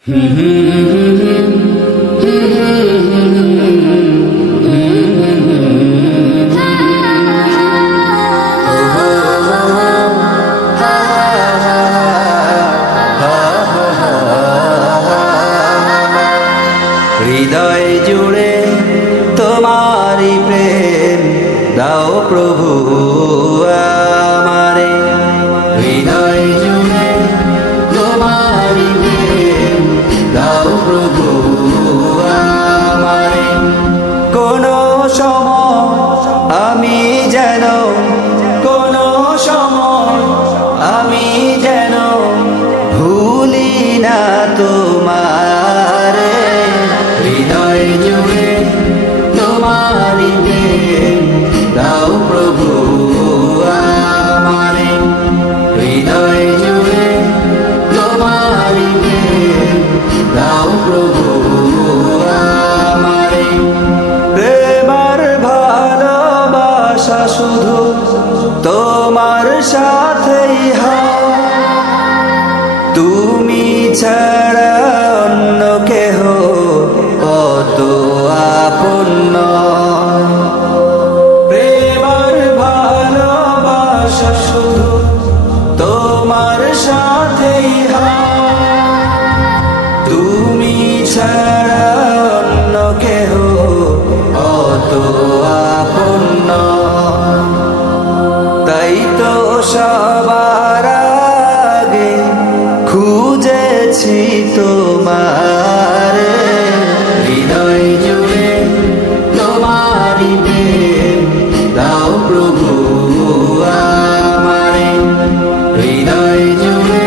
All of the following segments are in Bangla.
হৃদয় জুড়ে তোমারি প্রেম দাও প্রভু আমারে। হৃদয় জুড়ে তোমারি প্রেম দাও প্রভু আমারে। কোনো সময় আমি যেন, কোনো সময় আমি যেন ভুলি না তোমারে। হৃদয় জুড়ে তোমারি প্রেম দাও প্রভু আমারে। হৃদয় জুড়ে তোমারি প্রেম দাও প্রভু আমারে। প্রেমার ভালোবাসা শুধু তোমার সাথেই হয়, তুমি ছাড়া অন্য কেহ কত আপন নয়। প্রেমার ভালোবাসা শুধু তোমার সাথেই হয়, তুমি ছাড়া অন্য কেহ কত আপন নয়। তাই তো সবার আগে খুঁজেছি তোমারে। হৃদয় জুড়ে তোমারি প্রেম দাও প্রভু আমারে। হৃদয় জুড়ে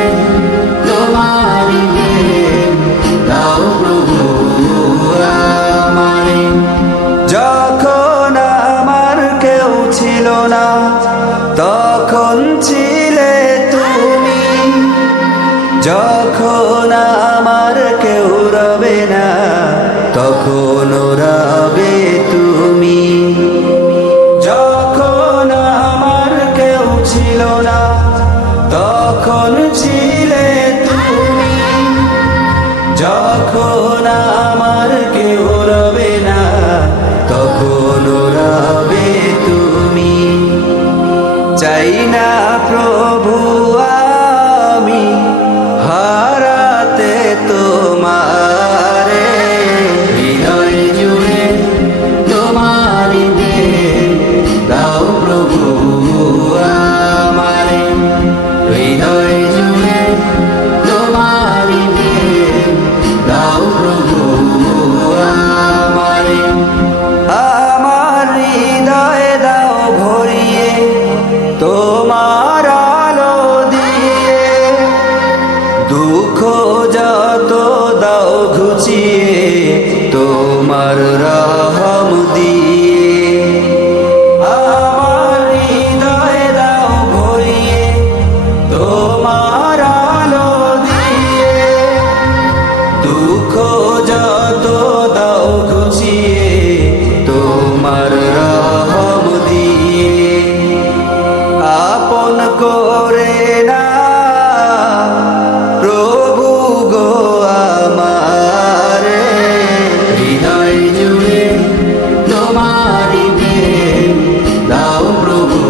তোমারি প্রেম দাও প্রভু আমারে। যখন আমার কেউ ছিল না তখন ছিলে তুমি, যখন আমার কেউ রবে না তখন রবে তুমি। যখন আমার কেউ ছিল না তখন ছিলে তুমি, যখন আমার কেউ রবে না তখন রবে তুমি। চাই না প্রভু আমি হারাতে তোমারে। হৃদয় জুড়ে তোমারি প্রেম দাও প্রভু আমারে। হৃদয় জুড়ে তোমারি প্রেম দাও প্রভু আমারে। আমার হৃদয় দাও ভরিয়ে তোমার আলো দিয়ে, দুঃখ যত দাও ঘুচিয়ে তোমার রহম দিয়ে। আমার হৃদয় দাও ভরিয়ে তোমার আলো দিয়ে, দুঃখ যত দাও ঘুচিয়ে তোমার রহম দিয়ে। আপন করে না প্রভু গো আমারে। হৃদয় জুড়ে তোমারি প্রেম দাও প্রভু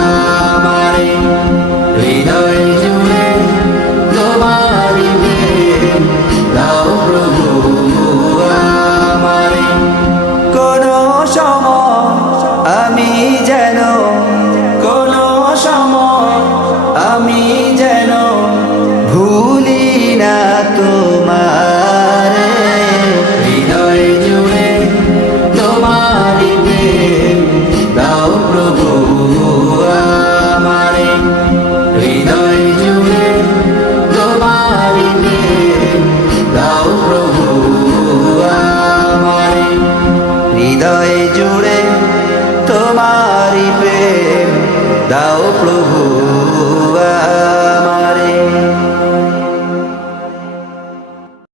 আমারে। হৃদয় জুড়ে তোমারি প্রেম দাও প্রভু আমারে। কোনো সময় আমি যেন, কোনো সময় আমি যেন ভুলি না তোমারে। হৃদয় জুড়ে তোমারি প্রেম দাও প্রভু আমারে। হৃদয় জুড়ে তোমারি প্রেম দাও প্রভু আমারে। হৃদয় জুড়ে তোমারি প্রেম দাও প্রভু।